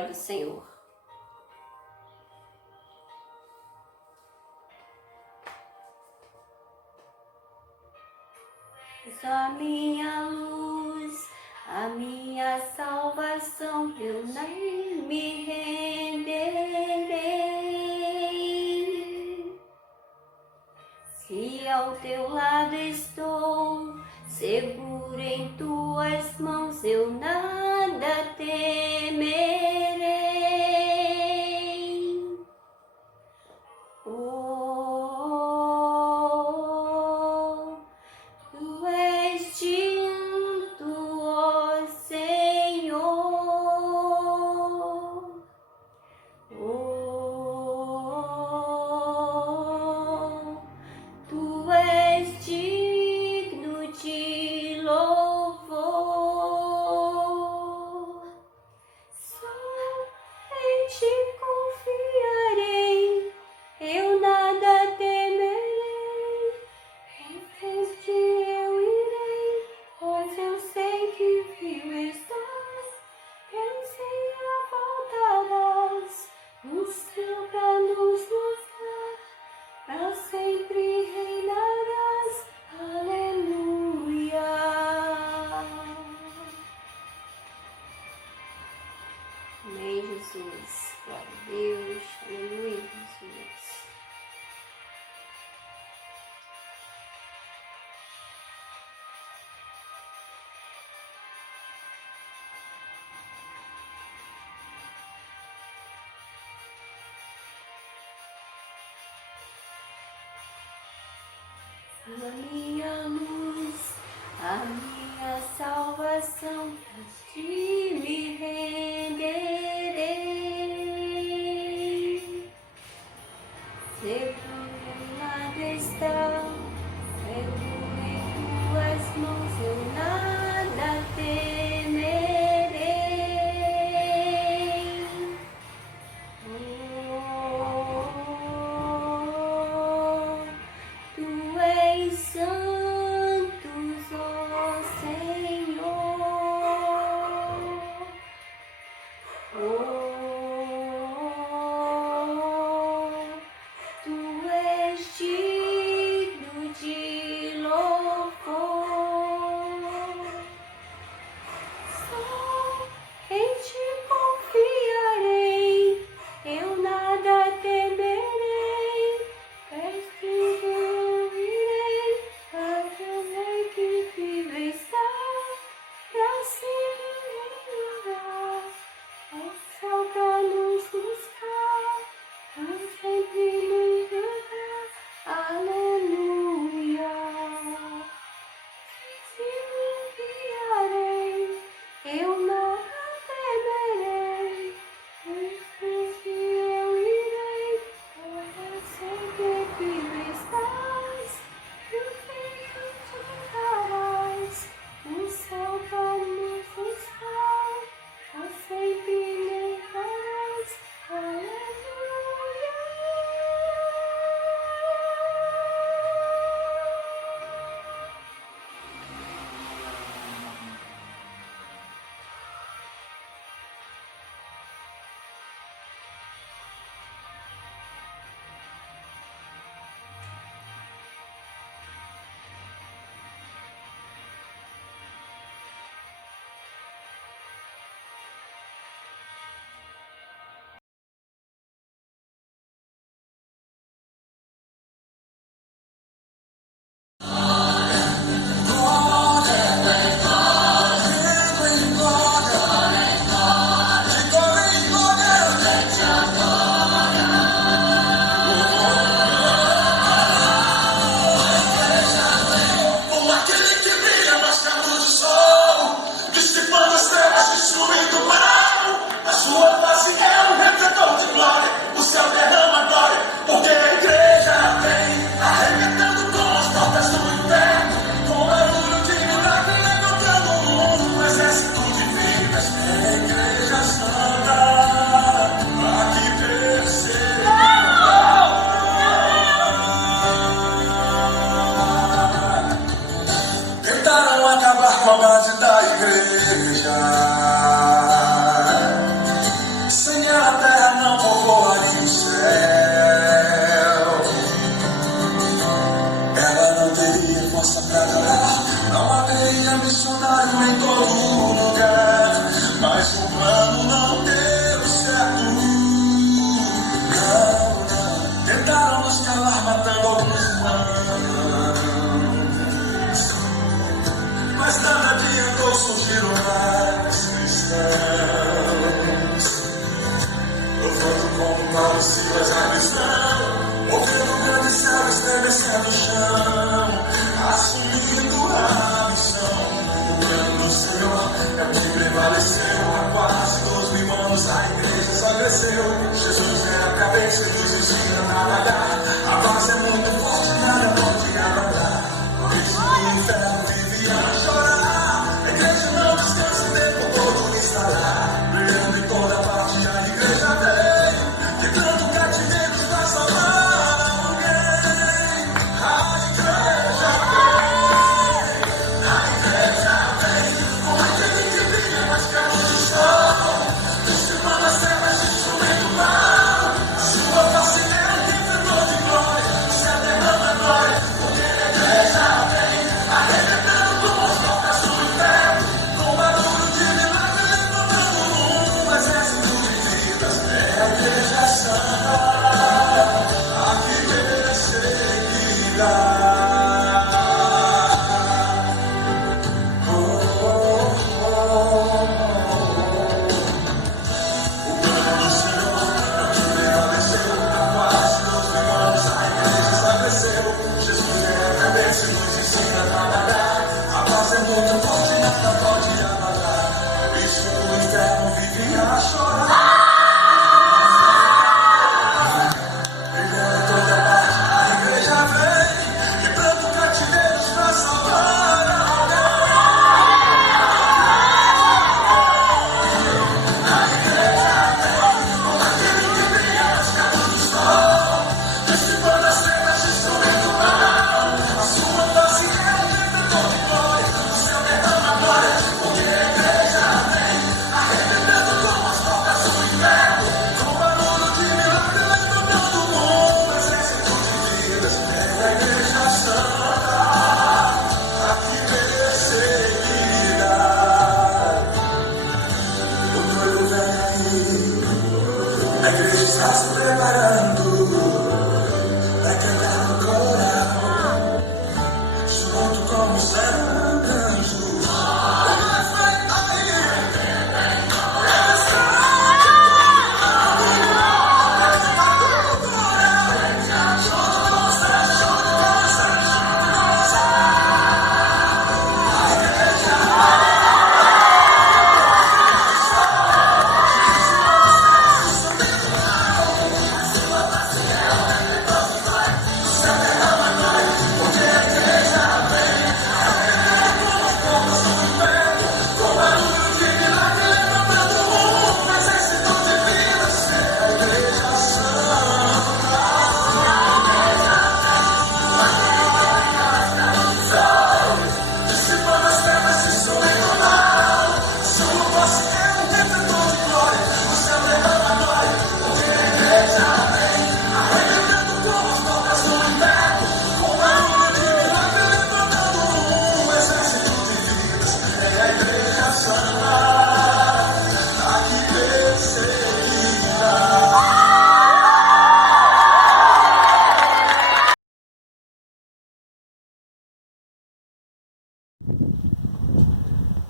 palavra do Senhor. A minha luz, a minha salvação, eu nem me renderei. Se ao teu lado estou, seguro em tuas mãos, eu nada temerei. Tu és digno, ó Senhor. Tu és digno de louvor. Só em ti confiarei, eu nada temerei. Onde eu irei, pois eu sei que vivo estás. Eu sei a voltarás, no céu pra nos mostrar. Pra sempre reinarás, aleluia. Amém, Jesus. Glória a Deus, aleluia, Jesus. A minha luz, a minha salvação, a ti me renderei. Seguro nada está, seguro em tuas mãos, eu nada temerei. Tu és santo, ó Senhor. movendo grandes céus, estremecendo o chão, assumindo a missão. O plano do Senhor é o que prevaleceu. Há quase 2000 anos a igreja só cresceu. Jesus é a cabeça e nos ensina a navegar. A base é muito forte, nada pode abalar. Por isso o inferno vivia a chorar. A igreja não descansa o tempo todo está lá, brilhando em toda parte. A igreja vem, quebrando cativeiros pra salvar alguém. A igreja vem, com aquele que brilha mais que a luz do sol, distribui as trevas, destruindo o mal. A sua face é um defensor de glória, o céu derrama glória, porque a igreja vem, arrebentando com as portas do inferno, com barulho de milagre, levantando um exército de vidas. É a igreja santa, a que perseguirá.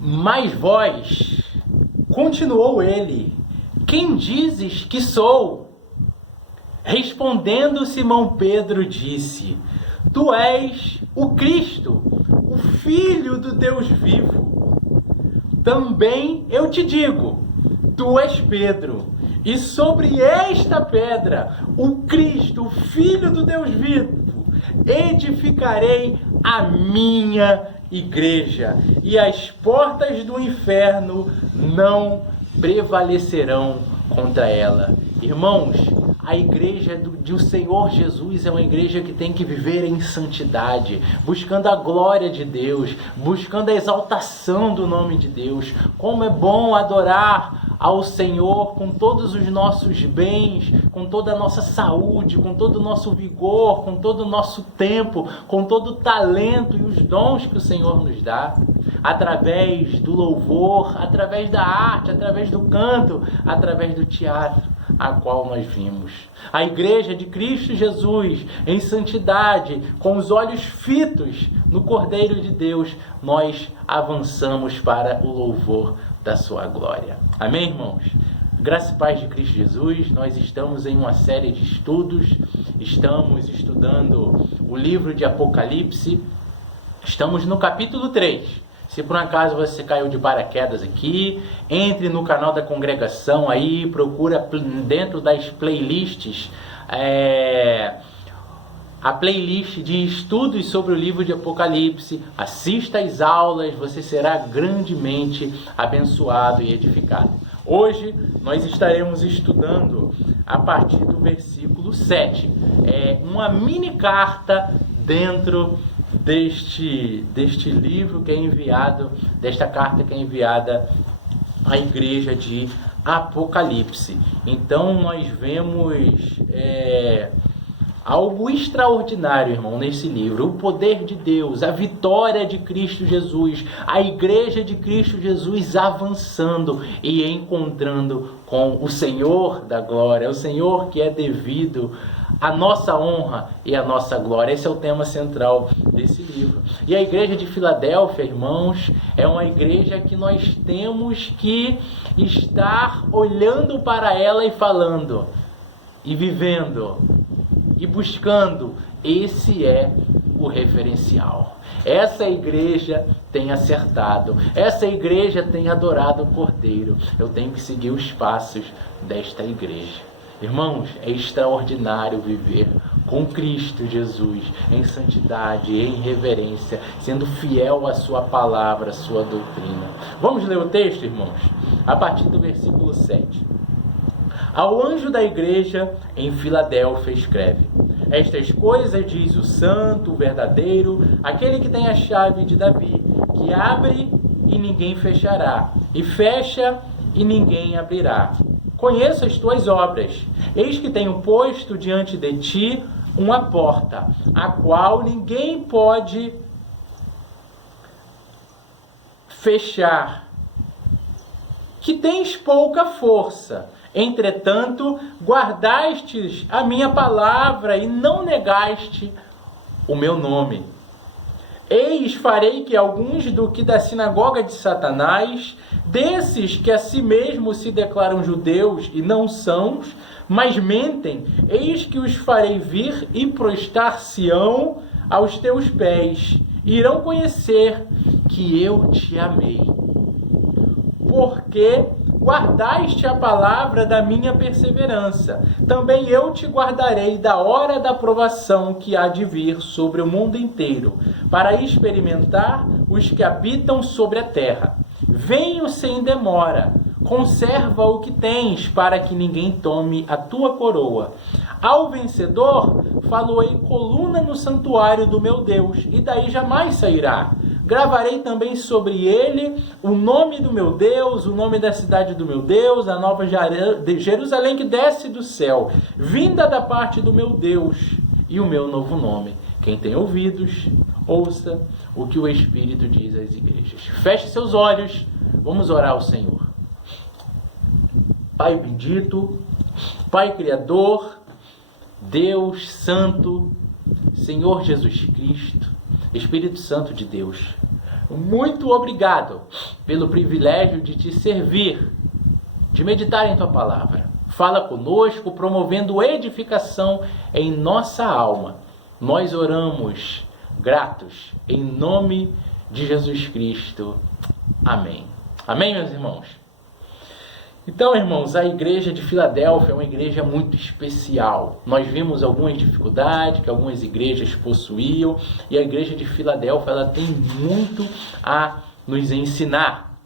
Mas vós, continuou ele, quem dizes que sou? Respondendo Simão Pedro disse, tu és o Cristo, o Filho do Deus vivo. Também eu te digo, tu és Pedro, e sobre esta pedra, o Cristo, o Filho do Deus vivo, edificarei a minha igreja, e as portas do inferno não prevalecerão contra ela. Irmãos, a igreja do Senhor Jesus é uma igreja que tem que viver em santidade, buscando a glória de Deus, buscando a exaltação do nome de Deus. Como é bom adorar ao Senhor com todos os nossos bens, com toda a nossa saúde, com todo o nosso vigor, com todo o nosso tempo, com todo o talento e os dons que o Senhor nos dá, através do louvor, através da arte, através do canto, através do teatro a qual nós vimos. A igreja de Cristo Jesus, em santidade, com os olhos fitos no Cordeiro de Deus, nós avançamos para o louvor da sua glória. Amém, irmãos? Graça e paz de Cristo Jesus, nós estamos em uma série de estudos, estamos estudando o livro de Apocalipse, estamos no capítulo 3. Se por um acaso você caiu de paraquedas aqui, entre no canal da congregação aí, procura dentro das playlists, a playlist de estudos sobre o livro de Apocalipse, assista às aulas, você será grandemente abençoado e edificado. Hoje nós estaremos estudando a partir do versículo 7. Uma mini carta dentro deste livro que é enviado, desta carta que é enviada à igreja de Apocalipse. Então nós vemos algo extraordinário, irmão, nesse livro. O poder de Deus, a vitória de Cristo Jesus, a igreja de Cristo Jesus avançando e encontrando com o Senhor da glória, o Senhor que é devido à nossa honra e à nossa glória. Esse é o tema central desse livro. E a igreja de Filadélfia, irmãos, é uma igreja que nós temos que estar olhando para ela e falando, e vivendo, e buscando. Esse é o referencial. Essa igreja tem acertado. Essa igreja tem adorado o Cordeiro. Eu tenho que seguir os passos desta igreja. Irmãos, é extraordinário viver com Cristo Jesus em santidade, em reverência, sendo fiel à sua palavra, à sua doutrina. Vamos ler o texto, irmãos? A partir do versículo 7. Ao anjo da igreja em Filadélfia escreve: estas coisas diz o santo, o verdadeiro, aquele que tem a chave de Davi, que abre e ninguém fechará, e fecha e ninguém abrirá. Conheço as tuas obras. Eis que tenho posto diante de ti uma porta, a qual ninguém pode fechar, que tens pouca força. Entretanto, guardastes a minha palavra e não negaste o meu nome. Eis, farei que alguns do que da sinagoga de Satanás, desses que a si mesmos se declaram judeus e não são, mas mentem, eis que os farei vir e prostrar-se-ão aos teus pés. Irão conhecer que eu te amei. Porque guardaste a palavra da minha perseverança. Também eu te guardarei da hora da provação que há de vir sobre o mundo inteiro, para experimentar os que habitam sobre a terra. Venho sem demora, conserva o que tens, para que ninguém tome a tua coroa. Ao vencedor, falo-ei coluna no santuário do meu Deus, e daí jamais sairá. Gravarei também sobre ele o nome do meu Deus, o nome da cidade do meu Deus, a nova Jerusalém que desce do céu, vinda da parte do meu Deus, e o meu novo nome. Quem tem ouvidos, ouça o que o Espírito diz às igrejas. Feche seus olhos, vamos orar ao Senhor. Pai bendito, Pai Criador, Deus Santo, Senhor Jesus Cristo, Espírito Santo de Deus, muito obrigado pelo privilégio de te servir, de meditar em tua palavra. Fala conosco, promovendo edificação em nossa alma. Nós oramos gratos em nome de Jesus Cristo. Amém. Amém, meus irmãos? Então, irmãos, a igreja de Filadélfia é uma igreja muito especial. Nós vimos algumas dificuldades que algumas igrejas possuíam, e a igreja de Filadélfia ela tem muito a nos ensinar.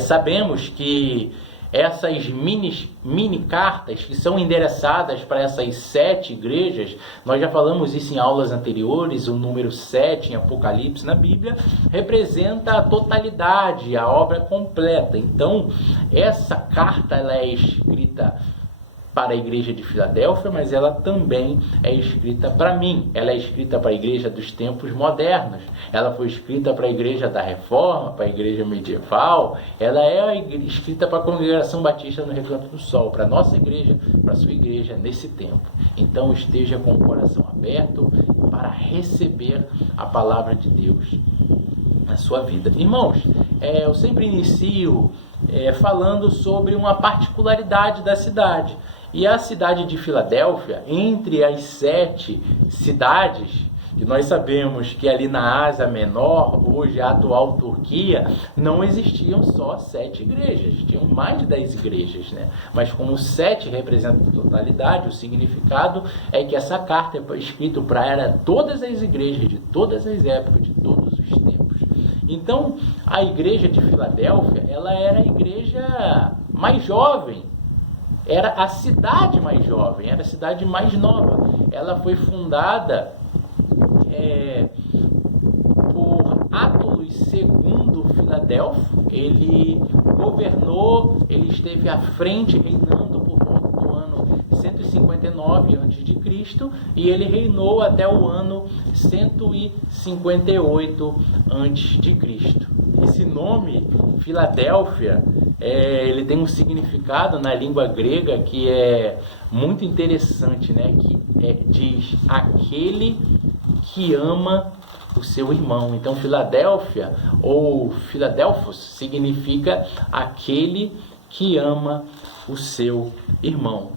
Sabemos que essas mini cartas que são endereçadas para essas 7 igrejas, nós já falamos isso em aulas anteriores, o número 7 em Apocalipse na Bíblia representa a totalidade, a obra completa. Então, essa carta ela é escrita para a igreja de Filadélfia, mas ela também é escrita para mim. Ela é escrita para a igreja dos tempos modernos. Ela foi escrita para a igreja da Reforma, para a igreja medieval. Ela é escrita para a Congregação Batista no Recanto do Sol, para a nossa igreja, para a sua igreja nesse tempo. Então esteja com o coração aberto para receber a palavra de Deus. a sua vida. Irmãos, eu sempre inicio falando sobre uma particularidade da cidade. E a cidade de Filadélfia, entre as 7 cidades, que nós sabemos que ali na Ásia Menor, hoje a atual Turquia, não existiam só 7 igrejas, tinham mais de 10 igrejas, né? Mas como 7 representam a totalidade, o significado é que essa carta é escrita para todas as igrejas, de todas as épocas, de todos os tempos. Então, a igreja de Filadélfia, ela era a igreja mais jovem, era a cidade mais jovem, era a cidade mais nova. Ela foi fundada por Átulus II Filadelfo. Ele governou, ele esteve à frente, reinando por volta do ano 159 a.C. e ele reinou até o ano 158 a.C. Esse nome, Filadélfia, ele tem um significado na língua grega que é muito interessante, né? Que diz aquele que ama o seu irmão. Então, Filadélfia ou Filadelfos significa aquele que ama o seu irmão.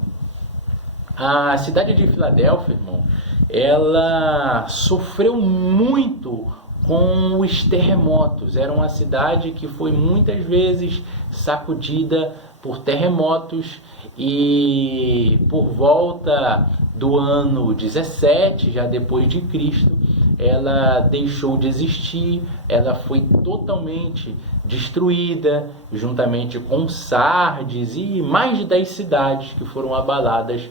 A cidade de Filadélfia, irmão, ela sofreu muito com os terremotos. Era uma cidade que foi muitas vezes sacudida por terremotos, e por volta do ano 17, já depois de Cristo, ela deixou de existir, ela foi totalmente destruída, juntamente com Sardes e mais de 10 cidades que foram abaladas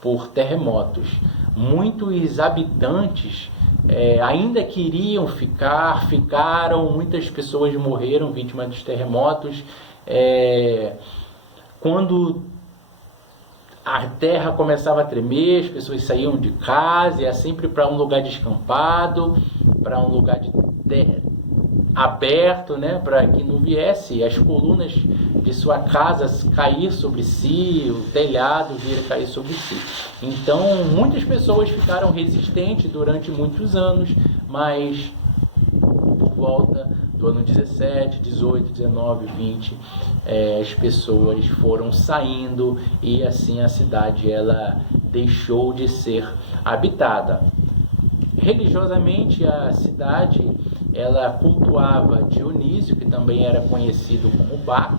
por terremotos. Muitos habitantes ainda queriam ficaram, muitas pessoas morreram vítimas dos terremotos. Quando a terra começava a tremer, as pessoas saíam de casa, ia sempre para um lugar descampado, para um lugar aberto, né, para que não viesse as colunas de sua casa cair sobre si, o telhado vir cair sobre si. Então, muitas pessoas ficaram resistentes durante muitos anos, mas por volta do ano 17, 18, 19, 20, as pessoas foram saindo e assim a cidade ela deixou de ser habitada. Religiosamente, a cidade ela cultuava Dionísio, que também era conhecido como Baco,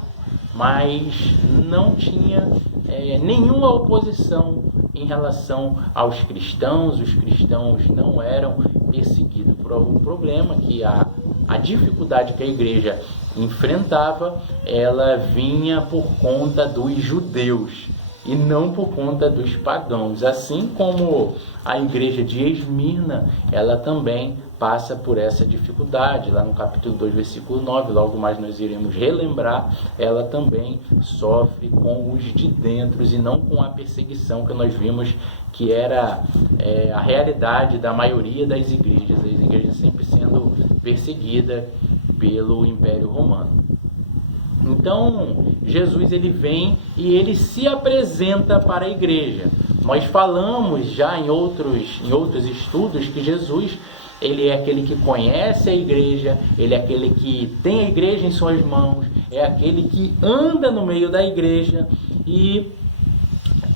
mas não tinha nenhuma oposição em relação aos cristãos. Os cristãos não eram perseguidos por algum problema, que a dificuldade que a igreja enfrentava, ela vinha por conta dos judeus e não por conta dos pagãos. Assim como a igreja de Esmirna, ela também passa por essa dificuldade. Lá no capítulo 2, versículo 9, logo mais nós iremos relembrar, ela também sofre com os de dentro e não com a perseguição que nós vimos que era a realidade da maioria das igrejas. As igrejas sempre sendo perseguidas pelo Império Romano. Então, Jesus ele vem e ele se apresenta para a igreja. Nós falamos já em outros estudos que Jesus ele é aquele que conhece a igreja, ele é aquele que tem a igreja em suas mãos, é aquele que anda no meio da igreja e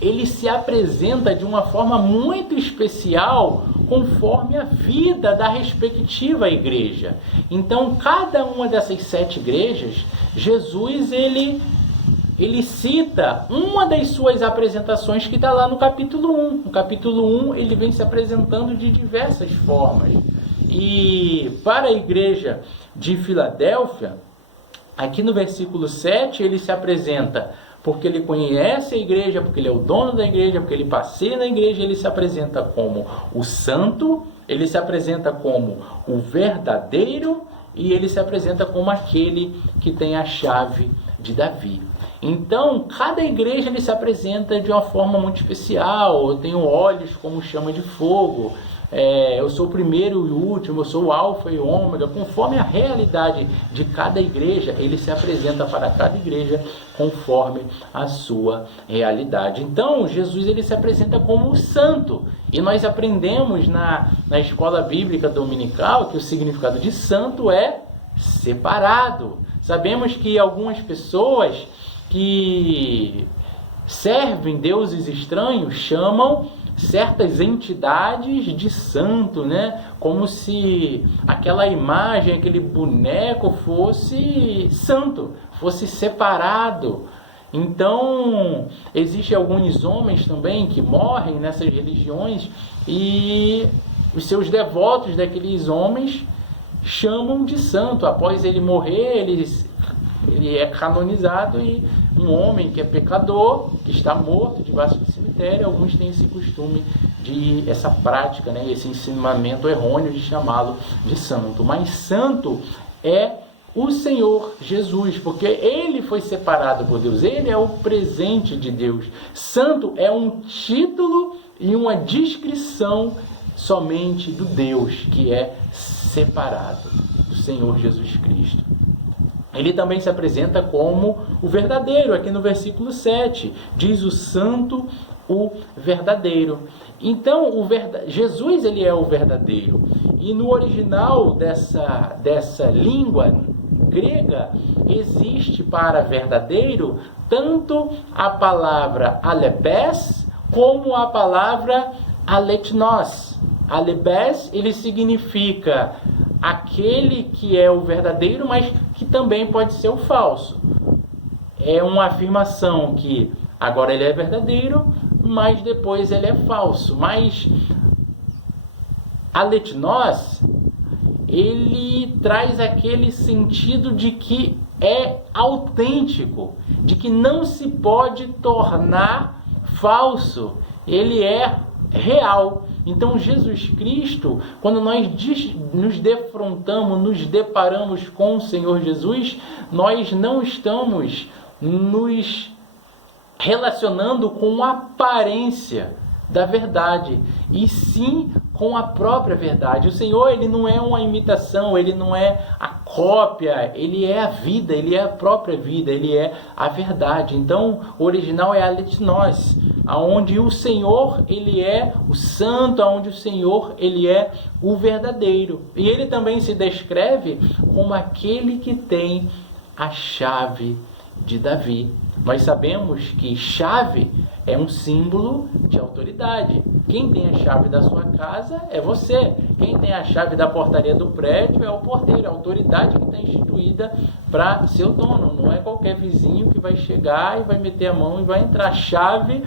ele se apresenta de uma forma muito especial conforme a vida da respectiva igreja. Então, cada uma dessas 7 igrejas, Jesus ele cita uma das suas apresentações que está lá no capítulo 1. No capítulo 1 ele vem se apresentando de diversas formas. E para a igreja de Filadélfia, aqui no versículo 7, ele se apresenta porque ele conhece a igreja, porque ele é o dono da igreja, porque ele passeia na igreja. Ele se apresenta como o santo, ele se apresenta como o verdadeiro e ele se apresenta como aquele que tem a chave de Davi. Então, cada igreja ele se apresenta de uma forma muito especial. Eu tenho olhos como chama de fogo, eu sou o primeiro e o último, eu sou o alfa e o ômega. Conforme a realidade de cada igreja, ele se apresenta para cada igreja conforme a sua realidade. Então, Jesus ele se apresenta como o santo. E nós aprendemos na escola bíblica dominical que o significado de santo é separado. Sabemos que algumas pessoas que servem deuses estranhos chamam certas entidades de santo, né? Como se aquela imagem, aquele boneco fosse santo, fosse separado. Então, existem alguns homens também que morrem nessas religiões e os seus devotos daqueles homens chamam de santo. Após ele morrer, ele é canonizado e um homem que é pecador, que está morto debaixo do cemitério, alguns têm esse costume essa prática, né, esse ensinamento errôneo de chamá-lo de santo. Mas santo é o Senhor Jesus, porque ele foi separado por Deus, ele é o presente de Deus. Santo é um título e uma descrição somente do Deus que é separado, do Senhor Jesus Cristo. Ele também se apresenta como o verdadeiro, aqui no versículo 7, diz o santo, o verdadeiro. Então, Jesus ele é o verdadeiro. E no original dessa língua grega, existe para verdadeiro tanto a palavra alebes como a palavra aletnos. Alebes, ele significa aquele que é o verdadeiro, mas que também pode ser o falso. É uma afirmação que agora ele é verdadeiro, mas depois ele é falso. Mas aletnos, ele traz aquele sentido de que é autêntico, de que não se pode tornar falso, ele é real. Então Jesus Cristo, quando nós nos defrontamos, nos deparamos com o Senhor Jesus, nós não estamos nos relacionando com a aparência da verdade, e sim com a própria verdade. O Senhor, ele não é uma imitação, ele não é a cópia, ele é a vida, ele é a própria vida, ele é a verdade. Então, o original é aletnos, aonde o Senhor, ele é o santo, aonde o Senhor, ele é o verdadeiro. E ele também se descreve como aquele que tem a chave de Davi. Nós sabemos que chave é um símbolo de autoridade. Quem tem a chave da sua casa é você. Quem tem a chave da portaria do prédio é o porteiro, a autoridade que está instituída para ser o dono. Não é qualquer vizinho que vai chegar e vai meter a mão e vai entrar. Chave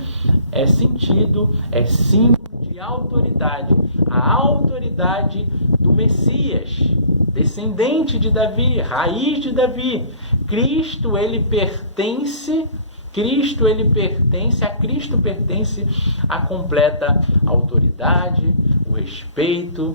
é sentido, é símbolo de autoridade. A autoridade do Messias, descendente de Davi, raiz de Davi. Cristo, ele pertence a Cristo pertence a completa autoridade, o respeito,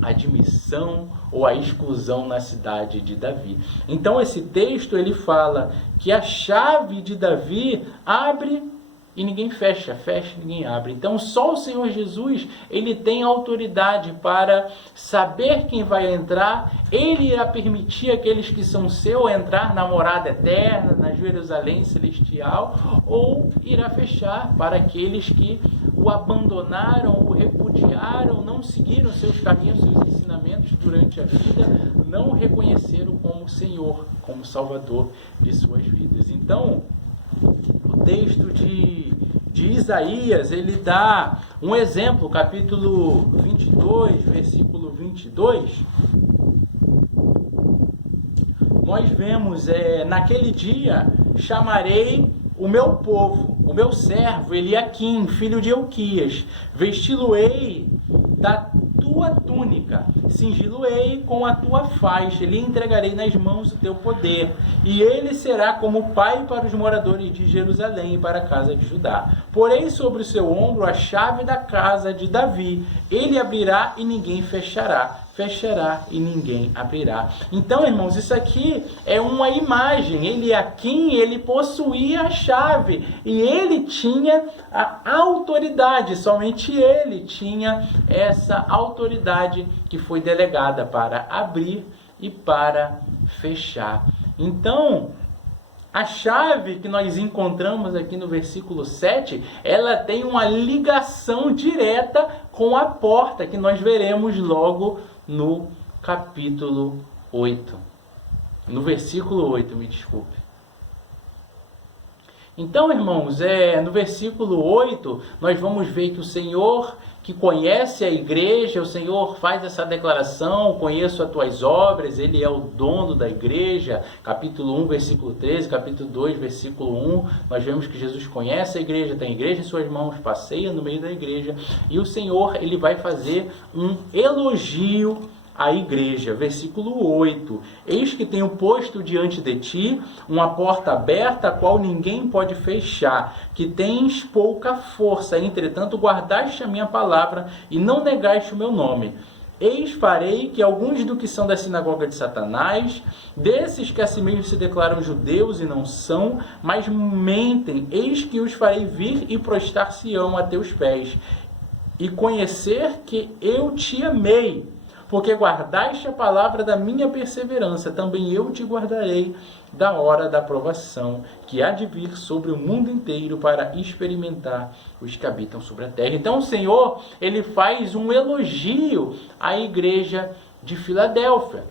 a admissão ou a exclusão na cidade de Davi. Então esse texto ele fala que a chave de Davi abre e ninguém fecha, fecha e ninguém abre. Então só o Senhor Jesus, ele tem autoridade para saber quem vai entrar. Ele irá permitir aqueles que são seus entrar na morada eterna, na Jerusalém celestial, ou irá fechar para aqueles que o abandonaram, o repudiaram, não seguiram seus caminhos, seus ensinamentos durante a vida, não o reconheceram como Senhor, como Salvador de suas vidas. Então, o texto de Isaías, ele dá um exemplo, capítulo 22, versículo 22. Nós vemos, naquele dia, chamarei o meu povo, o meu servo Eliaquim, filho de Elquias, vesti-lo-ei da tua túnica, cingi-lo-ei com a tua faixa, lhe entregarei nas mãos o teu poder, e ele será como pai para os moradores de Jerusalém e para a casa de Judá. Porei sobre o seu ombro a chave da casa de Davi, ele abrirá e ninguém fechará, fechará e ninguém abrirá. Então, irmãos, isso aqui é uma imagem. Eliaquim, ele possuía a chave e ele tinha a autoridade, somente ele tinha essa autoridade que foi delegada para abrir e para fechar. Então, a chave que nós encontramos aqui no versículo 7, ela tem uma ligação direta com a porta que nós veremos logo no capítulo 8. No versículo 8, me desculpe. Então, irmãos, no versículo 8, nós vamos ver que o Senhor, que conhece a igreja, o Senhor faz essa declaração: conheço as tuas obras, Ele é o dono da igreja. Capítulo 1, versículo 13, capítulo 2, versículo 1, nós vemos que Jesus conhece a igreja, tem a igreja em suas mãos, passeia no meio da igreja, e o Senhor, Ele vai fazer um elogio a igreja. Versículo 8: eis que tenho posto diante de ti uma porta aberta, a qual ninguém pode fechar, que tens pouca força, entretanto guardaste a minha palavra e não negaste o meu nome. Eis farei que alguns do que são da sinagoga de Satanás, desses que a si mesmos se declaram judeus e não são, mas mentem, eis que os farei vir e prostrar-se-ão a teus pés, e conhecer que eu te amei, porque guardaste a palavra da minha perseverança, também eu te guardarei da hora da provação, que há de vir sobre o mundo inteiro para experimentar os que habitam sobre a terra. Então o Senhor, Ele faz um elogio à igreja de Filadélfia.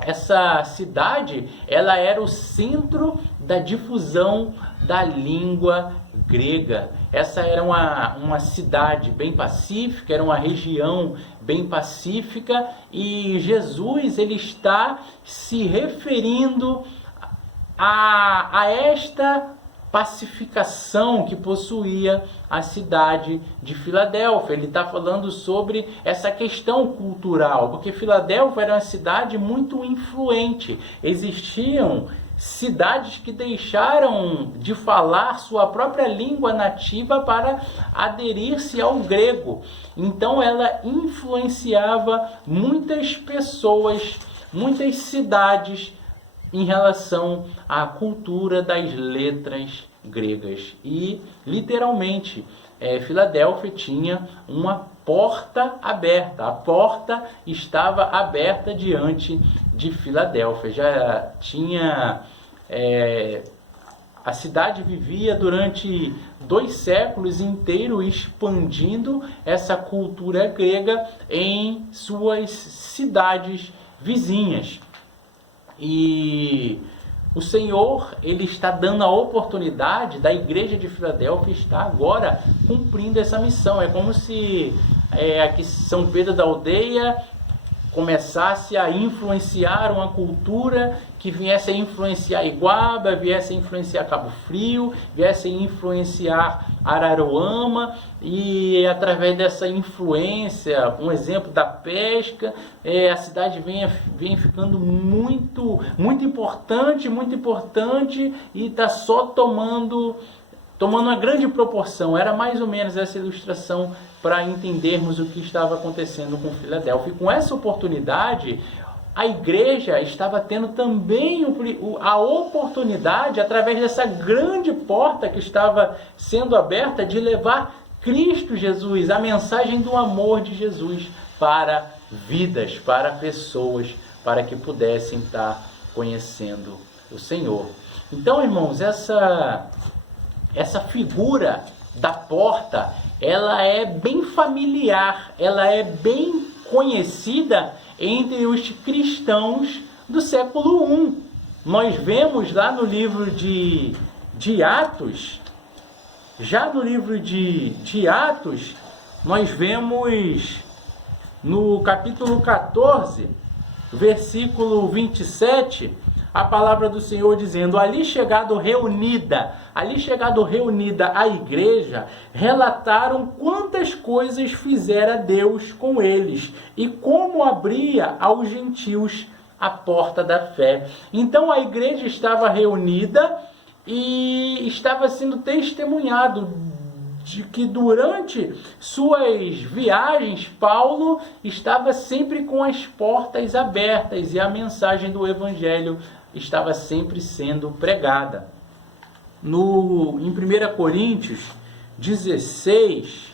Essa cidade, ela era o centro da difusão da língua grega. Essa era uma cidade bem pacífica, era uma região bem pacífica, e Jesus, ele está se referindo a esta pacificação que possuía a cidade de Filadélfia. Ele está falando sobre essa questão cultural, porque Filadélfia era uma cidade muito influente. Existiam cidades que deixaram de falar sua própria língua nativa para aderir-se ao grego. Então ela influenciava muitas pessoas, muitas cidades, em relação à cultura das letras gregas. E, literalmente, Filadélfia tinha uma porta aberta. A porta estava aberta diante de Filadélfia. Já tinha... a cidade vivia durante 2 séculos inteiros expandindo essa cultura grega em suas cidades vizinhas. E o Senhor, ele está dando a oportunidade da igreja de Filadélfia estar agora cumprindo essa missão. É como se aqui São Pedro da Aldeia começasse a influenciar uma cultura que viesse a influenciar Iguaba, viesse a influenciar Cabo Frio, viesse a influenciar Araruama, e através dessa influência, um exemplo da pesca, a cidade vem ficando muito importante, e está só tomando uma grande proporção. Era mais ou menos essa ilustração para entendermos o que estava acontecendo com Filadélfia. E com essa oportunidade, a igreja estava tendo também a oportunidade, através dessa grande porta que estava sendo aberta, de levar Cristo Jesus, a mensagem do amor de Jesus para vidas, para pessoas, para que pudessem estar conhecendo o Senhor. Então, irmãos, essa figura da porta, ela é bem familiar, ela é bem conhecida entre os cristãos do século I. Nós vemos lá no livro de Atos, já no livro de Atos, nós vemos no capítulo 14, versículo 27, a palavra do Senhor dizendo: ali chegado reunida a igreja, relataram quantas coisas fizera Deus com eles e como abria aos gentios a porta da fé. Então a igreja estava reunida e estava sendo testemunhado de que durante suas viagens, Paulo estava sempre com as portas abertas e a mensagem do Evangelho estava sempre sendo pregada. Em 1 Coríntios 16,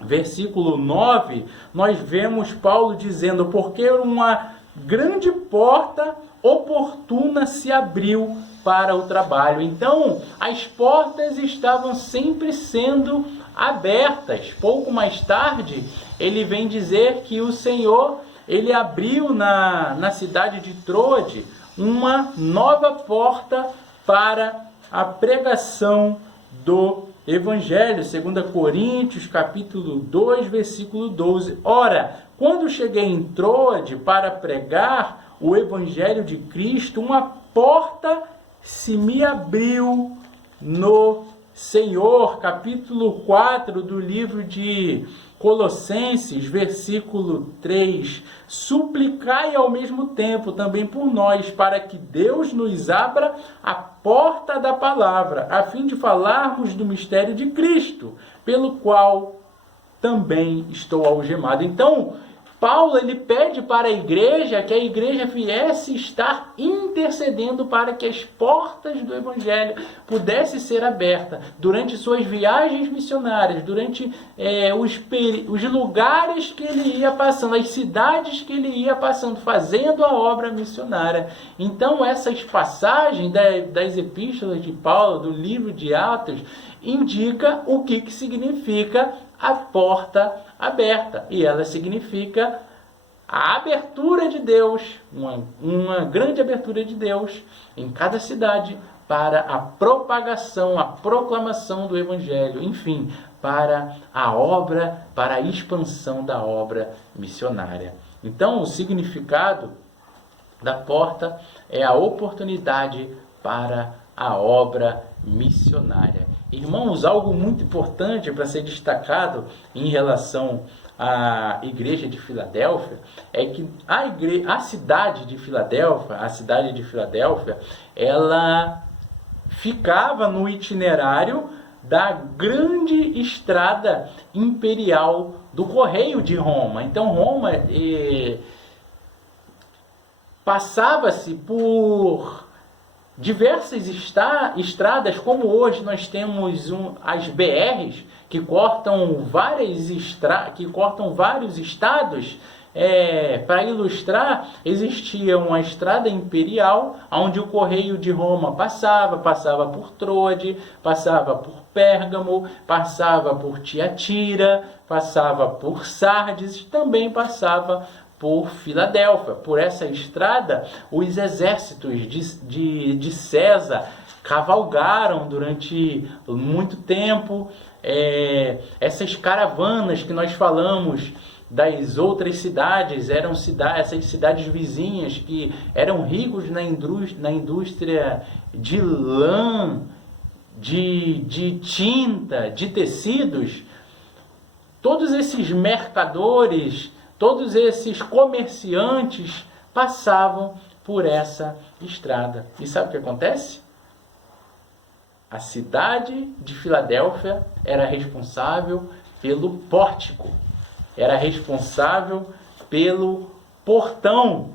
versículo 9, nós vemos Paulo dizendo: porque uma grande porta oportuna se abriu para o trabalho. Então, as portas estavam sempre sendo abertas. Pouco mais tarde, ele vem dizer que o Senhor ele abriu na cidade de Troade uma nova porta para a pregação do Evangelho, 2 Coríntios, capítulo 2, versículo 12. Ora, quando cheguei em Troade para pregar o Evangelho de Cristo, uma porta se me abriu no Senhor. Capítulo 4 do livro de Colossenses, versículo 3. Suplicai ao mesmo tempo também por nós, para que Deus nos abra a porta da palavra, a fim de falarmos do mistério de Cristo, pelo qual também estou algemado. Então, Paulo ele pede para a igreja que a igreja viesse estar intercedendo para que as portas do Evangelho pudessem ser abertas durante suas viagens missionárias, durante os lugares que ele ia passando, as cidades que ele ia passando, fazendo a obra missionária. Então essas passagens das epístolas de Paulo, do livro de Atos, indica o que significa a porta aberta. E ela significa a abertura de Deus, uma grande abertura de Deus em cada cidade para a propagação, a proclamação do Evangelho, enfim, para a obra, para a expansão da obra missionária. Então, o significado da porta é a oportunidade para a obra missionária. Irmãos, algo muito importante para ser destacado em relação à igreja de Filadélfia é que a cidade de Filadélfia, ela ficava no itinerário da grande estrada imperial do correio de Roma. Então, Roma passava-se por diversas estradas, como hoje nós temos as BRs, que cortam vários estados. Para ilustrar, existia uma estrada imperial, onde o correio de Roma passava por Troade, passava por Pérgamo, passava por Tiatira, passava por Sardes, também passava por Filadélfia. Por essa estrada, os exércitos de César cavalgaram durante muito tempo. Essas caravanas que nós falamos das outras cidades, essas cidades vizinhas que eram ricos na indústria de lã, de tinta, de tecidos. Todos esses mercadores, todos esses comerciantes passavam por essa estrada. E sabe o que acontece? A cidade de Filadélfia era responsável pelo pórtico, era responsável pelo portão.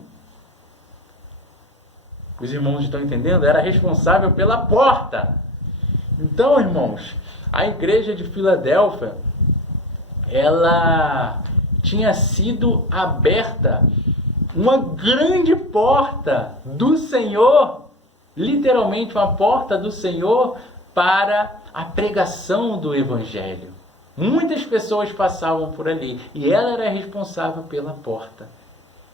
Os irmãos estão entendendo? Era responsável pela porta. Então, irmãos, a igreja de Filadélfia, ela tinha sido aberta uma grande porta do Senhor, literalmente uma porta do Senhor para a pregação do Evangelho. Muitas pessoas passavam por ali e ela era responsável pela porta.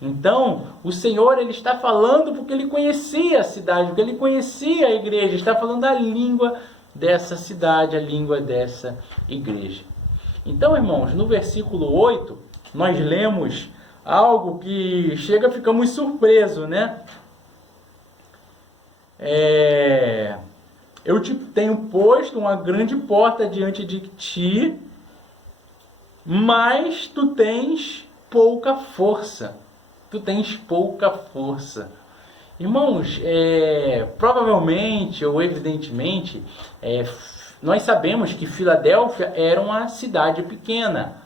Então, o Senhor ele está falando porque ele conhecia a cidade, porque ele conhecia a igreja, está falando a língua dessa cidade, a língua dessa igreja. Então, irmãos, no versículo 8, nós lemos algo que ficamos surpresos, né? Eu te tenho posto uma grande porta diante de ti, mas tu tens pouca força. Tu tens pouca força. Irmãos, provavelmente ou evidentemente, nós sabemos que Filadélfia era uma cidade pequena.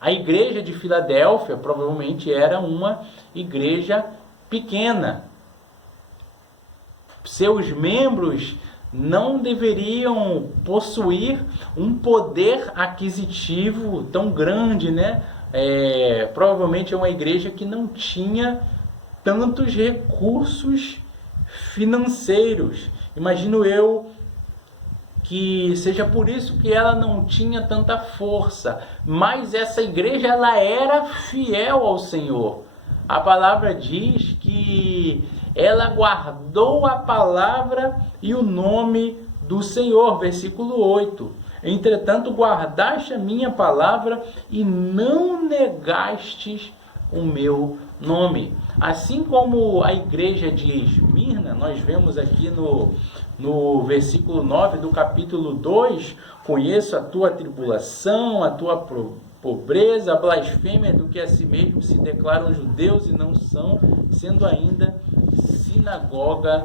A igreja de Filadélfia provavelmente era uma igreja pequena. Seus membros não deveriam possuir um poder aquisitivo tão grande, né? Provavelmente é uma igreja que não tinha tantos recursos financeiros. Imagino eu que seja por isso que ela não tinha tanta força. Mas essa igreja ela era fiel ao Senhor. a palavra diz que ela guardou a palavra e o nome do Senhor. Versículo 8. Entretanto, guardaste a minha palavra e não negastes o meu nome. Assim como a igreja de Esmirna, nós vemos aqui no versículo 9 do capítulo 2, conheço a tua tribulação, a tua pobreza, a blasfêmia do que a si mesmo se declaram judeus e não são, sendo ainda sinagoga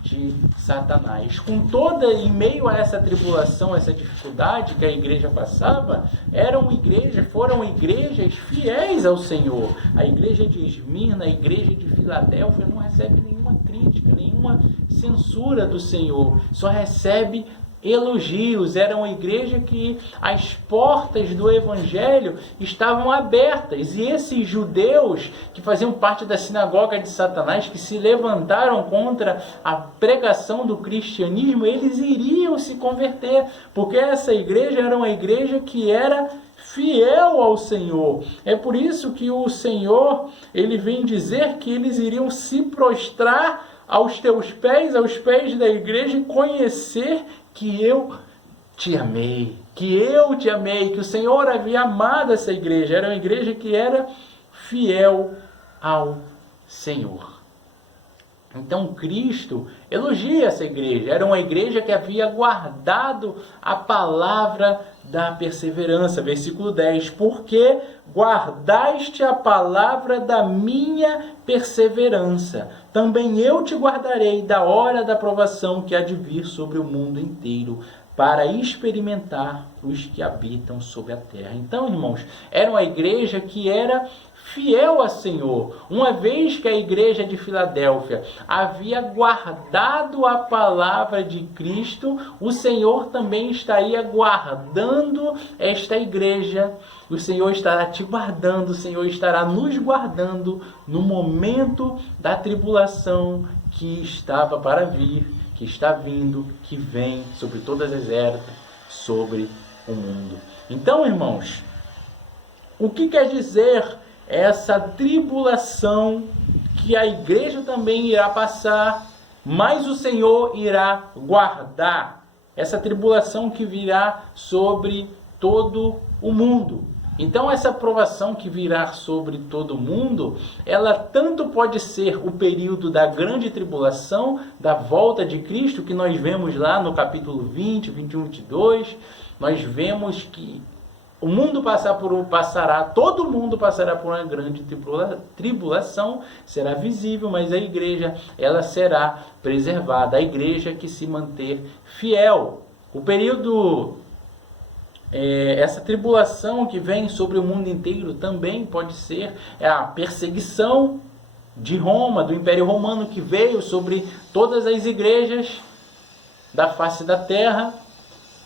de Satanás. Com toda, em meio a essa tribulação, essa dificuldade que a igreja passava, foram igrejas fiéis ao Senhor. A igreja de Esmirna, a igreja de Filadélfia não recebe nenhuma crítica, nenhuma censura do Senhor, só recebe elogios. Era uma igreja que as portas do evangelho estavam abertas, e esses judeus que faziam parte da sinagoga de Satanás, que se levantaram contra a pregação do cristianismo, eles iriam se converter, porque essa igreja era uma igreja que era fiel ao Senhor. É por isso que o Senhor, ele vem dizer que eles iriam se prostrar aos teus pés, aos pés da igreja, e conhecer que eu te amei, que o Senhor havia amado essa igreja. Era uma igreja que era fiel ao Senhor. Então Cristo elogia essa igreja. Era uma igreja que havia guardado a palavra da perseverança. Versículo 10. Porque guardaste a palavra da minha perseverança, também eu te guardarei da hora da provação que há de vir sobre o mundo inteiro, para experimentar os que habitam sobre a terra. Então, irmãos, era uma igreja que era fiel ao Senhor. Uma vez que a igreja de Filadélfia havia guardado a palavra de Cristo, o Senhor também estaria guardando esta igreja. O Senhor estará te guardando, o Senhor estará nos guardando no momento da tribulação que estava para vir, que está vindo, que vem sobre todas as eras, sobre o mundo. Então, irmãos, o que quer dizer essa tribulação que a igreja também irá passar, mas o Senhor irá guardar? Essa tribulação que virá sobre todo o mundo. Então, essa provação que virá sobre todo mundo, ela tanto pode ser o período da grande tribulação, da volta de Cristo, que nós vemos lá no capítulo 20, 21, 22, nós vemos que o mundo todo mundo passará por uma grande tribulação, será visível, mas a igreja, ela será preservada, a igreja que se manter fiel. O período, essa tribulação que vem sobre o mundo inteiro também pode ser a perseguição de Roma, do Império Romano, que veio sobre todas as igrejas da face da terra.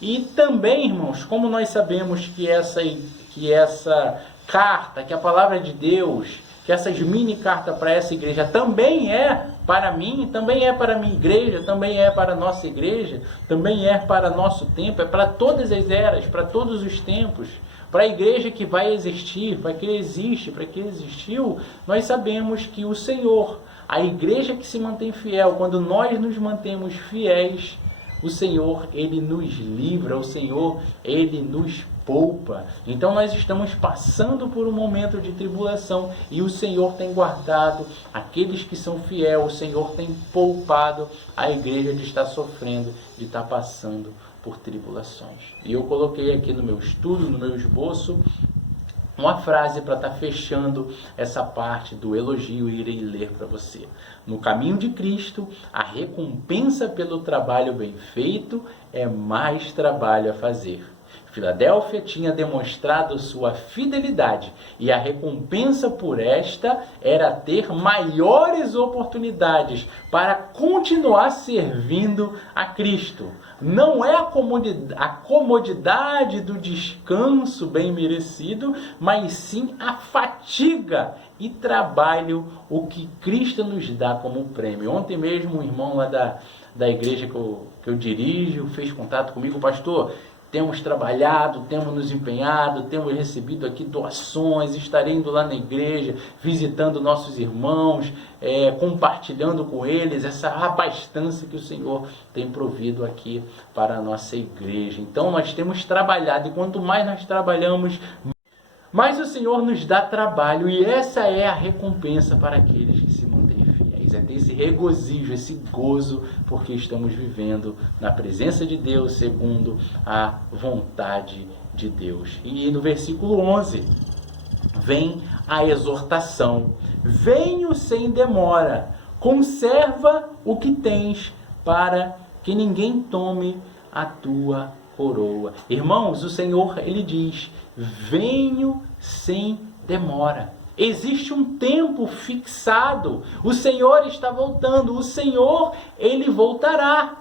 E também, irmãos, como nós sabemos que essa carta, que a palavra de Deus, que essas mini cartas para essa igreja também é para mim, também é para a minha igreja, também é para a nossa igreja, também é para nosso tempo, é para todas as eras, para todos os tempos, para a igreja que vai existir, para que existe, para que existiu. Nós sabemos que o Senhor, a igreja que se mantém fiel, quando nós nos mantemos fiéis, o Senhor, Ele nos livra, o Senhor, Ele nos poupa. Então nós estamos passando por um momento de tribulação e o Senhor tem guardado aqueles que são fiéis, o Senhor tem poupado a igreja de estar sofrendo, de estar passando por tribulações. E eu coloquei aqui no meu estudo, no meu esboço, uma frase para estar fechando essa parte do elogio e irei ler para você. No caminho de Cristo, a recompensa pelo trabalho bem feito é mais trabalho a fazer. Filadélfia tinha demonstrado sua fidelidade e a recompensa por esta era ter maiores oportunidades para continuar servindo a Cristo. Não é a comodidade do descanso bem merecido, mas sim a fatiga e trabalho o que Cristo nos dá como prêmio. Ontem mesmo um irmão lá da igreja que eu dirijo fez contato comigo: pastor, temos trabalhado, temos nos empenhado, temos recebido aqui doações, estarei indo lá na igreja, visitando nossos irmãos, compartilhando com eles essa abastança que o Senhor tem provido aqui para a nossa igreja. Então nós temos trabalhado, e quanto mais nós trabalhamos, mais o Senhor nos dá trabalho, e essa é a recompensa para aqueles que se mantêm fiéis. É ter esse regozijo, esse gozo, porque estamos vivendo na presença de Deus, segundo a vontade de Deus. E no versículo 11, vem a exortação. Venho sem demora, conserva o que tens, para que ninguém tome a tua coroa. Irmãos, o Senhor, Ele diz, venho sem demora. Existe um tempo fixado. O Senhor está voltando. O Senhor, Ele voltará.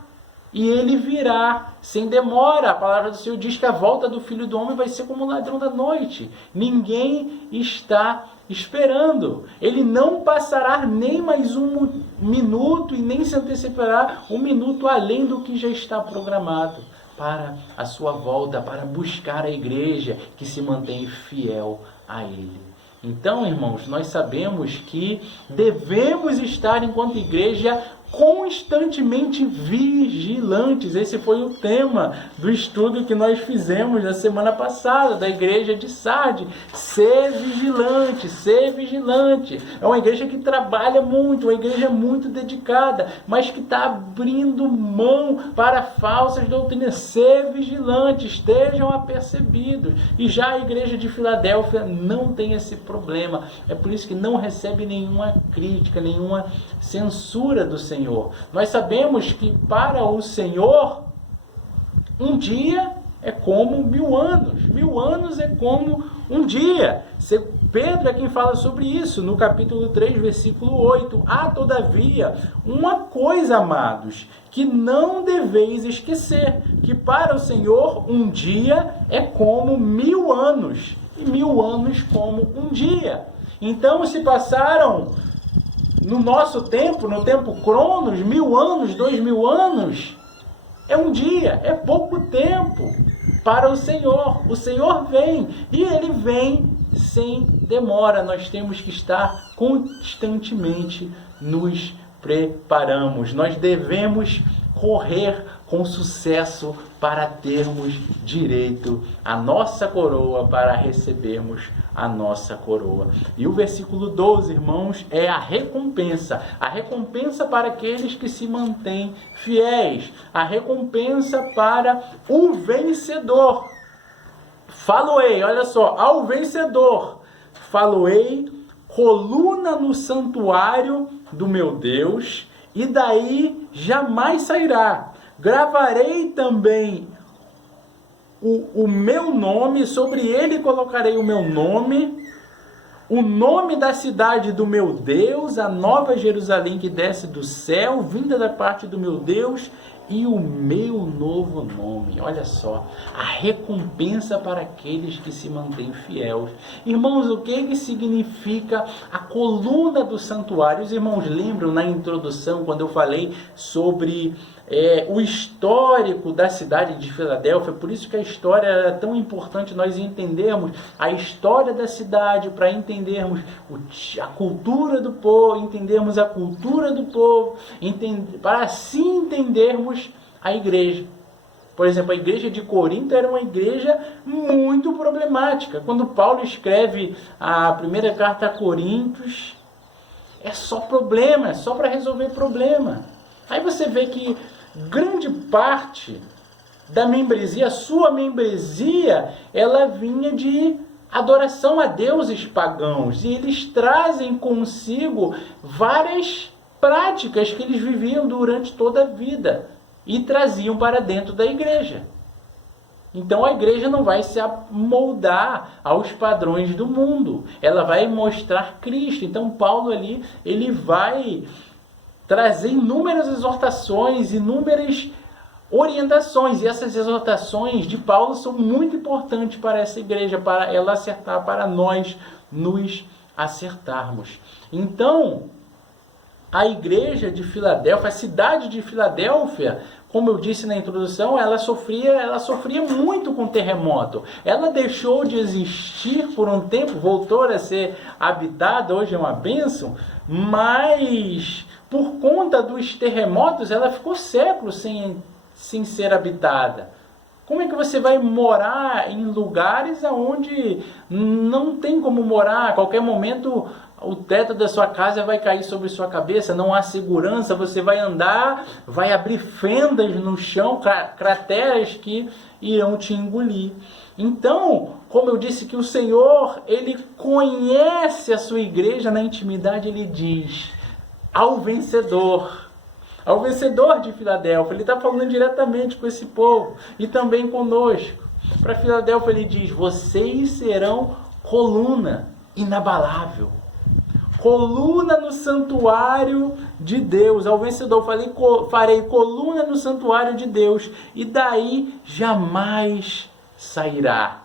E Ele virá sem demora. A palavra do Senhor diz que a volta do Filho do Homem vai ser como o ladrão da noite. Ninguém está esperando. Ele não passará nem mais um minuto e nem se antecipará um minuto além do que já está programado para a sua volta, para buscar a igreja que se mantém fiel a Ele. Então, irmãos, nós sabemos que devemos estar, enquanto igreja, constantemente vigilantes. Esse foi o tema do estudo que nós fizemos na semana passada, da igreja de Sardes. Ser vigilante, ser vigilante. É uma igreja que trabalha muito, uma igreja muito dedicada, mas que está abrindo mão para falsas doutrinas. Ser vigilante, estejam apercebidos. E já a igreja de Filadélfia não tem esse problema. É por isso que não recebe nenhuma crítica, nenhuma censura do Senhor. Nós sabemos que para o Senhor, um dia é como 1000 anos. 1000 anos é como um dia. Pedro é quem fala sobre isso no capítulo 3, versículo 8. Há, todavia, uma coisa, amados, que não deveis esquecer, que para o Senhor um dia é como 1000 anos, e 1000 anos como um dia. Então, se passaram no nosso tempo, no tempo Cronos, 1000 anos, 2000 anos, é um dia, é pouco tempo para o Senhor. O Senhor vem, e Ele vem sem demora. Nós temos que estar constantemente nos preparamos. Nós devemos correr com sucesso para termos direito à nossa coroa, para recebermos a nossa coroa. E o versículo 12, irmãos, é a recompensa para aqueles que se mantêm fiéis, a recompensa para o vencedor. Faloei, olha só, ao vencedor, faloei, coluna no santuário do meu Deus, e daí jamais sairá. Gravarei também o meu nome, sobre ele colocarei o meu nome, o nome da cidade do meu Deus, a nova Jerusalém que desce do céu, vinda da parte do meu Deus, e o meu novo nome. Olha só, a recompensa para aqueles que se mantêm fiéis. Irmãos, o que significa a coluna do santuário? Os irmãos lembram na introdução, quando eu falei sobre o histórico da cidade de Filadélfia? Por isso que a história é tão importante, nós entendermos a história da cidade, para entendermos a cultura do povo, entendermos a cultura do povo, para assim entendermos a igreja. Por exemplo, a igreja de Corinto era uma igreja muito problemática. Quando Paulo escreve a primeira carta a Coríntios, é só problema, é só para resolver problema. Aí você vê que grande parte da membresia, a sua membresia, ela vinha de adoração a deuses pagãos. E eles trazem consigo várias práticas que eles viviam durante toda a vida e traziam para dentro da igreja. Então a igreja não vai se amoldar aos padrões do mundo. Ela vai mostrar Cristo. Então Paulo ali, ele vai trazer inúmeras exortações, inúmeras orientações. E essas exortações de Paulo são muito importantes para essa igreja, para ela acertar, para nós nos acertarmos. Então, a igreja de Filadélfia, a cidade de Filadélfia, como eu disse na introdução, ela sofria muito com terremoto. Ela deixou de existir por um tempo, voltou a ser habitada, hoje é uma bênção, mas por conta dos terremotos ela ficou séculos sem ser habitada. Como é que você vai morar em lugares onde não tem como morar? A qualquer momento o teto da sua casa vai cair sobre sua cabeça, não há segurança, você vai andar, vai abrir fendas no chão, crateras que irão te engolir. Então, como eu disse que o Senhor, Ele conhece a sua igreja na intimidade, Ele diz ao vencedor de Filadélfia, Ele está falando diretamente com esse povo e também conosco. Para Filadélfia Ele diz, vocês serão coluna inabalável. Coluna no santuário de Deus. Ao vencedor farei coluna no santuário de Deus, e daí jamais sairá.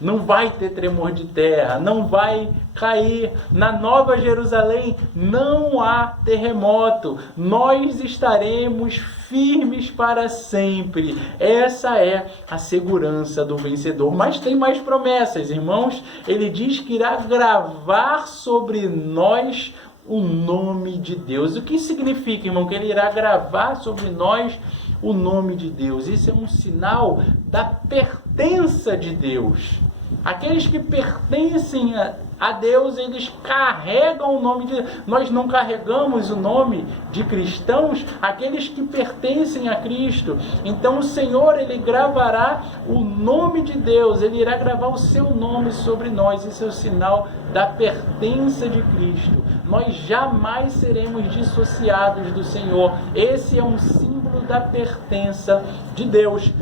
Não vai ter tremor de terra, não vai cair. Na Nova Jerusalém não há terremoto. Nós estaremos firmes para sempre. Essa é a segurança do vencedor. Mas tem mais promessas, irmãos. Ele diz que irá gravar sobre nós o nome de Deus. O que significa, irmão? Que ele irá gravar sobre nós o nome de Deus. Isso é um sinal da pertença de Deus. Aqueles que pertencem a Deus, eles carregam o nome de Deus. Nós não carregamos o nome de cristãos, aqueles que pertencem a Cristo. Então o Senhor, Ele gravará o nome de Deus, Ele irá gravar o seu nome sobre nós. Isso é o sinal da pertença de Cristo. Nós jamais seremos dissociados do Senhor. Esse é um símbolo da pertença de Deus.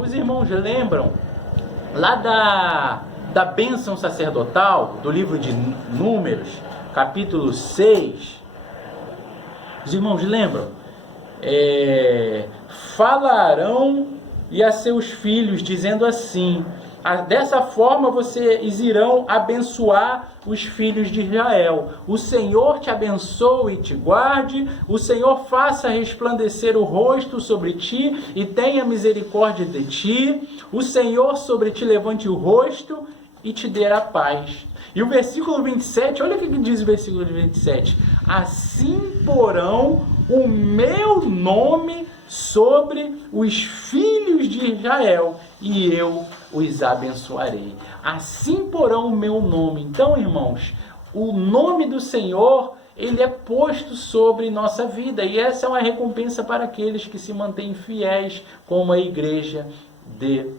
Os irmãos lembram lá da bênção sacerdotal, do livro de Números, capítulo 6, os irmãos lembram? Falarão e a seus filhos, dizendo assim, dessa forma vocês irão abençoar os filhos de Israel. O Senhor te abençoe e te guarde, o Senhor faça resplandecer o rosto sobre ti e tenha misericórdia de ti, o Senhor sobre ti levante o rosto e te dê a paz. E o versículo 27, olha o que diz o versículo 27. Assim porão o meu nome sobre os filhos de Israel e eu os abençoarei. Assim porão o meu nome. Então, irmãos, o nome do Senhor, ele é posto sobre nossa vida. E essa é uma recompensa para aqueles que se mantêm fiéis como a igreja de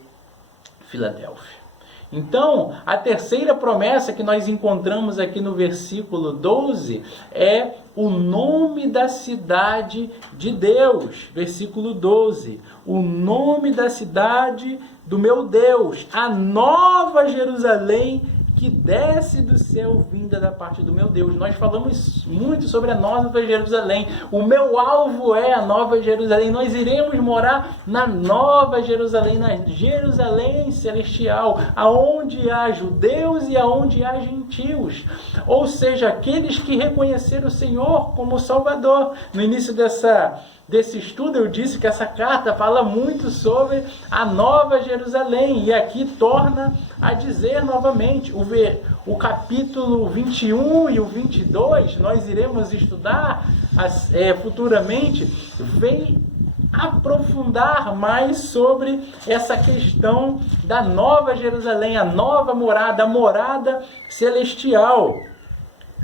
Filadélfia. Então, a terceira promessa que nós encontramos aqui no versículo 12 é o nome da cidade de Deus. Versículo 12. O nome da cidade do meu Deus, a nova Jerusalém que desce do céu vinda da parte do meu Deus. Nós falamos muito sobre a nova Jerusalém. O meu alvo é a nova Jerusalém. Nós iremos morar na nova Jerusalém, na Jerusalém celestial, aonde há judeus e aonde há gentios. Ou seja, aqueles que reconheceram o Senhor como Salvador. No início desse estudo eu disse que essa carta fala muito sobre a nova Jerusalém, e aqui torna a dizer novamente, o capítulo 21 e o 22, nós iremos estudar futuramente, vem aprofundar mais sobre essa questão da nova Jerusalém, a nova morada, a morada celestial.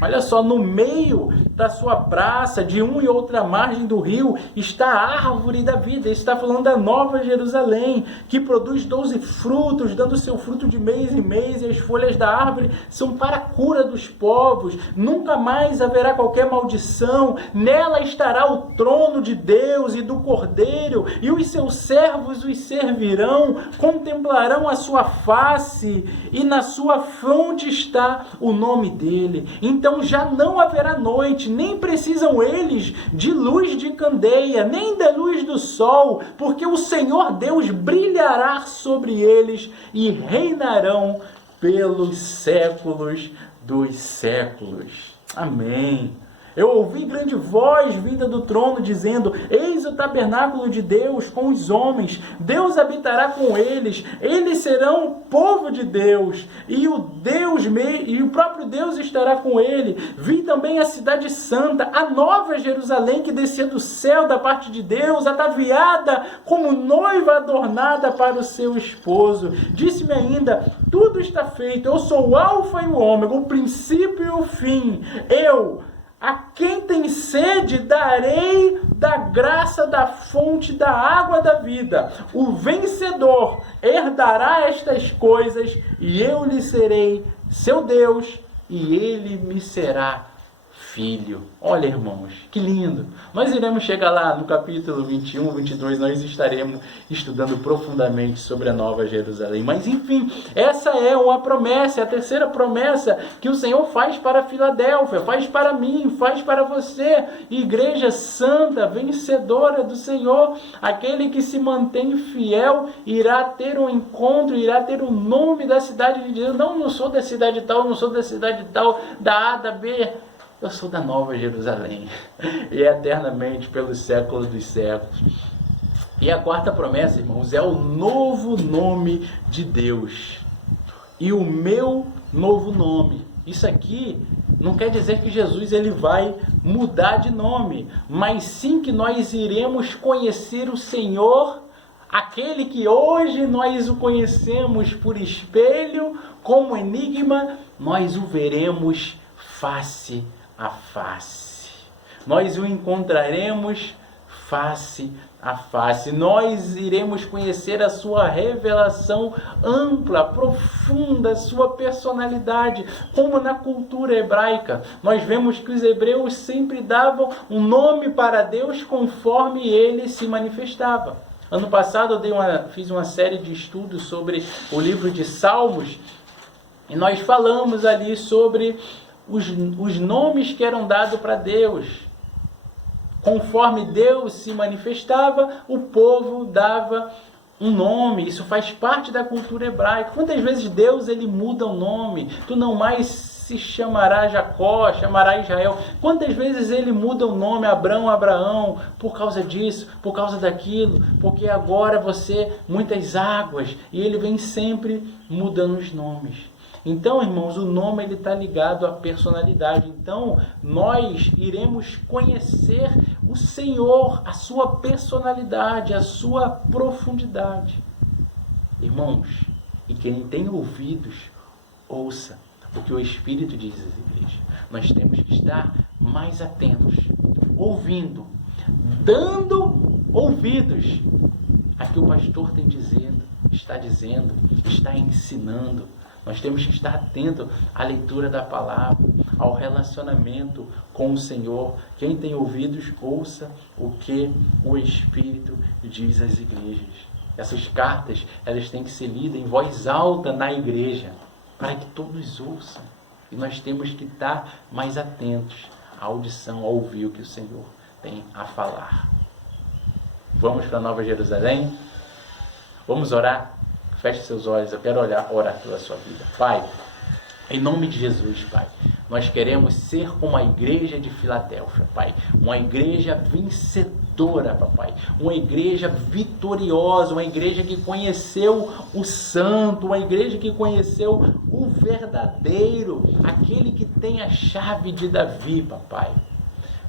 Olha só, no meio da sua praça, de uma e outra margem do rio, está a árvore da vida. Está falando da nova Jerusalém, que produz 12 frutos, dando seu fruto de mês em mês, e as folhas da árvore são para a cura dos povos. Nunca mais haverá qualquer maldição. Nela estará o trono de Deus e do Cordeiro, e os seus servos os servirão, contemplarão a sua face, e na sua fronte está o nome dele. Então já não haverá noite, nem precisam eles de luz de candeia, nem da luz do sol, porque o Senhor Deus brilhará sobre eles e reinarão pelos séculos dos séculos. Amém. Eu ouvi grande voz vinda do trono, dizendo: eis o tabernáculo de Deus com os homens. Deus habitará com eles. Eles serão o povo de Deus. E o próprio Deus estará com ele. Vi também a cidade santa, a nova Jerusalém, que descia do céu da parte de Deus, ataviada como noiva adornada para o seu esposo. Disse-me ainda: tudo está feito. Eu sou o Alfa e o Ômega, o princípio e o fim. A quem tem sede, darei da graça da fonte da água da vida. O vencedor herdará estas coisas, e eu lhe serei seu Deus, e ele me será filho. Olha, irmãos, que lindo. Nós iremos chegar lá no capítulo 21, 22, nós estaremos estudando profundamente sobre a Nova Jerusalém. Mas, enfim, essa é uma promessa, é a terceira promessa que o Senhor faz para Filadélfia, faz para mim, faz para você. Igreja santa, vencedora do Senhor, aquele que se mantém fiel, irá ter um encontro, irá ter o nome da cidade de Deus. Não sou da cidade tal, não sou da cidade tal, da A, da B. Eu sou da Nova Jerusalém, e eternamente pelos séculos dos séculos. E a quarta promessa, irmãos, é o novo nome de Deus. E o meu novo nome. Isso aqui não quer dizer que Jesus ele vai mudar de nome, mas sim que nós iremos conhecer o Senhor, aquele que hoje nós o conhecemos por espelho, como enigma, nós o veremos face a face. Nós o encontraremos face a face. Nós iremos conhecer a sua revelação ampla, profunda, sua personalidade, como na cultura hebraica. Nós vemos que os hebreus sempre davam um nome para Deus conforme ele se manifestava. Ano passado eu fiz uma série de estudos sobre o livro de Salmos, e nós falamos ali sobre os nomes que eram dados para Deus. Conforme Deus se manifestava, o povo dava um nome. Isso faz parte da cultura hebraica. Quantas vezes Deus ele muda o nome? Tu não mais se chamará Jacó, chamará Israel. Quantas vezes ele muda o nome Abraão, por causa disso, por causa daquilo, porque agora muitas águas, e ele vem sempre mudando os nomes. Então, irmãos, o nome está ligado à personalidade. Então, nós iremos conhecer o Senhor, a sua personalidade, a sua profundidade. Irmãos, e quem tem ouvidos, ouça o que o Espírito diz às igrejas. Nós temos que estar mais atentos, ouvindo, dando ouvidos a que o pastor está dizendo, está ensinando. Nós temos que estar atento à leitura da palavra, ao relacionamento com o Senhor. Quem tem ouvidos, ouça o que o Espírito diz às igrejas. Essas cartas, elas têm que ser lidas em voz alta na igreja, para que todos ouçam. E nós temos que estar mais atentos à audição, a ouvir o que o Senhor tem a falar. Vamos para Nova Jerusalém? Vamos orar? Feche seus olhos, eu quero orar pela sua vida. Pai, em nome de Jesus, Pai, nós queremos ser como a igreja de Filadélfia, Pai. Uma igreja vencedora, Papai. Uma igreja vitoriosa, uma igreja que conheceu o santo, uma igreja que conheceu o verdadeiro, aquele que tem a chave de Davi, Papai.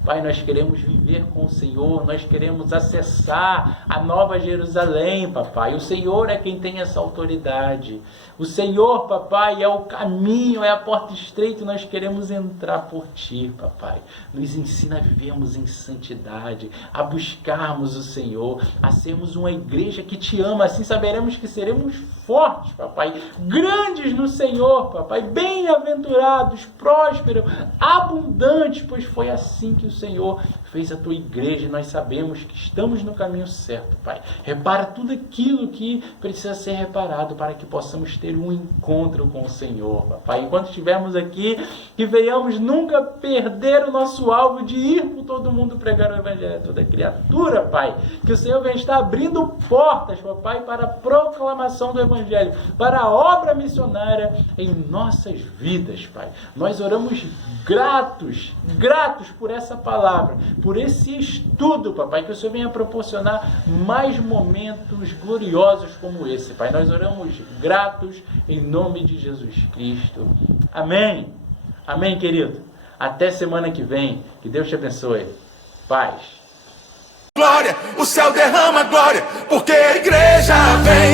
Pai, nós queremos viver com o Senhor, nós queremos acessar a Nova Jerusalém, Papai. O Senhor é quem tem essa autoridade. O Senhor, Papai, é o caminho, é a porta estreita, nós queremos entrar por Ti, Papai. Nos ensina a vivermos em santidade, a buscarmos o Senhor, a sermos uma igreja que Te ama. Assim saberemos que seremos fortes, Papai, grandes no Senhor, Papai, bem-aventurados, prósperos, abundantes, pois foi assim que o Senhor fez a Tua igreja, e nós sabemos que estamos no caminho certo, Pai. Repara tudo aquilo que precisa ser reparado para que possamos ter um encontro com o Senhor, Papai. Enquanto estivermos aqui, que venhamos nunca perder o nosso alvo de ir por todo mundo pregar o Evangelho a toda criatura, Pai. Que o Senhor venha estar abrindo portas, Papai, para a proclamação do Evangelho, para a obra missionária em nossas vidas, Pai. Nós oramos gratos por essa palavra, por esse estudo, papai, que o Senhor venha proporcionar mais momentos gloriosos como esse, Pai. Nós oramos gratos em nome de Jesus Cristo. Amém. Amém, querido. Até semana que vem. Que Deus te abençoe. Paz. Glória, o céu derrama glória, porque a igreja vem.